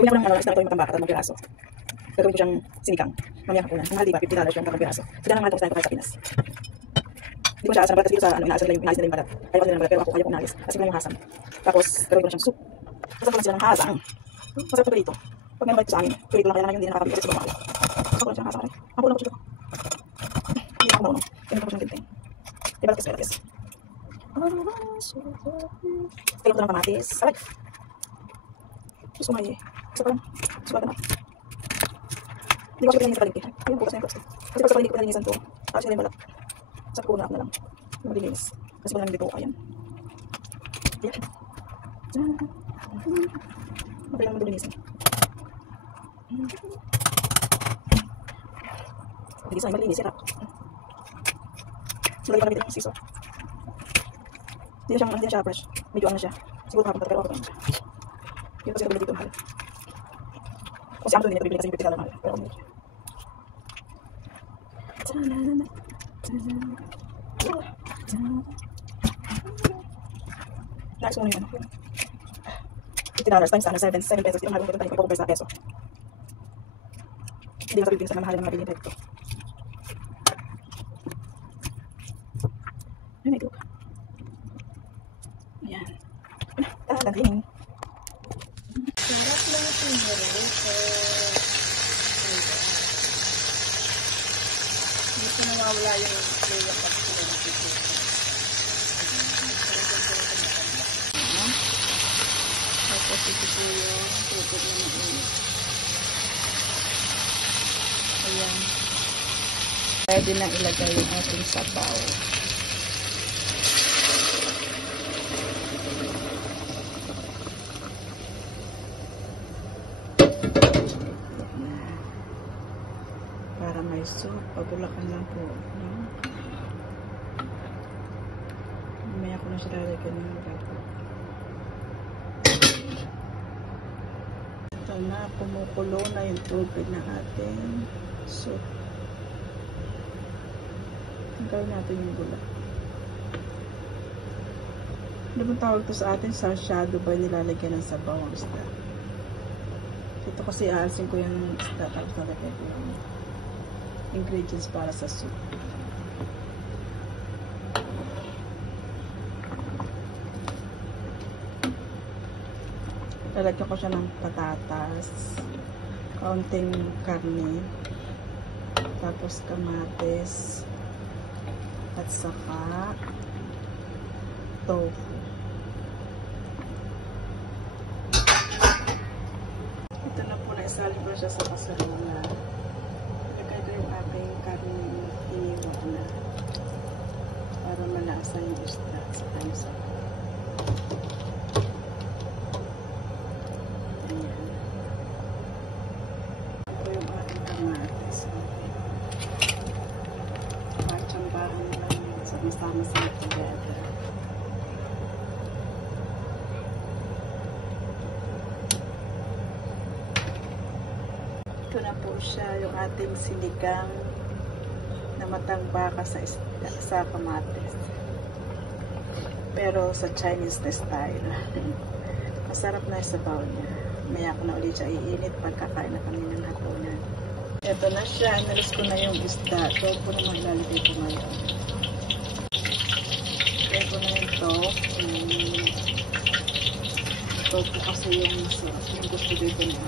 Bumili ako ng isda ito yung matambaka, tatlong piraso. Gagawin ko siyang sinikang. Mamaya hapunan. Ang mahal diba? $50 yung tatlong piraso. So, ganang mahal itong tayo sa Pinas. Hindi ko siya asam. Kasi dito sa inaasam nila yung balat. Ayaw nila ng balat, pero ako ayaw kong inalis. Kasi ko yung hasam. Tapos, gagawin ko na siyang soup. Masarap ko na sila ng hasang. Masarap ko dito. Pag may nabalik sa amin, pwede ko lang kaya naman yun, hindi na nakakabili kasi sa baba. Masarap ko na siyang hasang. Hapunan ko siya dito. Hindi ako marunong. Ganun ko siyang ginting. Diba lakas. Kaya ko ng kamatis. Aray! Gusto ko nga isa pa lang. Sugatan na. Hindi ko siya pinahingin sa palengke. Ayun, bukas na yung kasi pag sa palengke ko pinahinisan to, tapos yun na yung balat. Sa puno na lang. Mabilinis. Kasi wala lang dito. Ayan. Ayan. Mabay lang mabilinisin. Mabilis na, mabilinis. Hirap. Sinalagay pa namin yung siso. Hindi na siya fresh. Medyo ano siya. Siguro kapag pero ako na siya. Yun kasi kabili dito mahal. Kasi ako din ito bibili kasi yung $50 mahal. Pero ako nila siya. Next muna yun. $50 times 7 pesos. Ito mahal yung tayo pag-compare sa peso. Hindi na sabihin sa mahal yung mga bilhin dito. Ay, may group. Ayan. Daging. Sarap lang ito nirito. Hindi ko nawawala yung flavor pag sila nakikita. Tapos ito po yung tupod na mainit. Ayan. Pwede na ilagay yung ating sabaw. Para may soup, pabulakan lang po. No? Mamaya ko na siya lalagyan ng gato. Ito na, kumukulo na yung tubig na ating soup. Hanggang natin yung gula. Ano bang tawag ito sa atin? Sashado ba nilalagyan ng sabaw ang isda? Ito kasi aasin ko yung isda tapos nalagyan ko yung ingredients para sa soup. Lalagyan ko siya ng patatas, kaunting karne, tapos kamatis, at saka tofu. Ito na po, naisalin ko siya sa kasarola. Ilagay ko yung ating karne iniwa na para malasa yung isda sa tansa. Ayan. Ito yung ating kamatis. Pachambahan lang yun. Sama-sama sila together. Ito na po siya, yung ating sinigang na matambaka sa kamatis. Pero sa Chinese na style. Masarap na sa sabaw niya. Maya ko na ulit siya iinit pagkakain na kami ng hapunan. Ito na siya, inalis ko na yung isda. Ito po naman ilalagay ko ngayon. Ito ko na yung tofu. Ito po kasi yung gusto dito niya.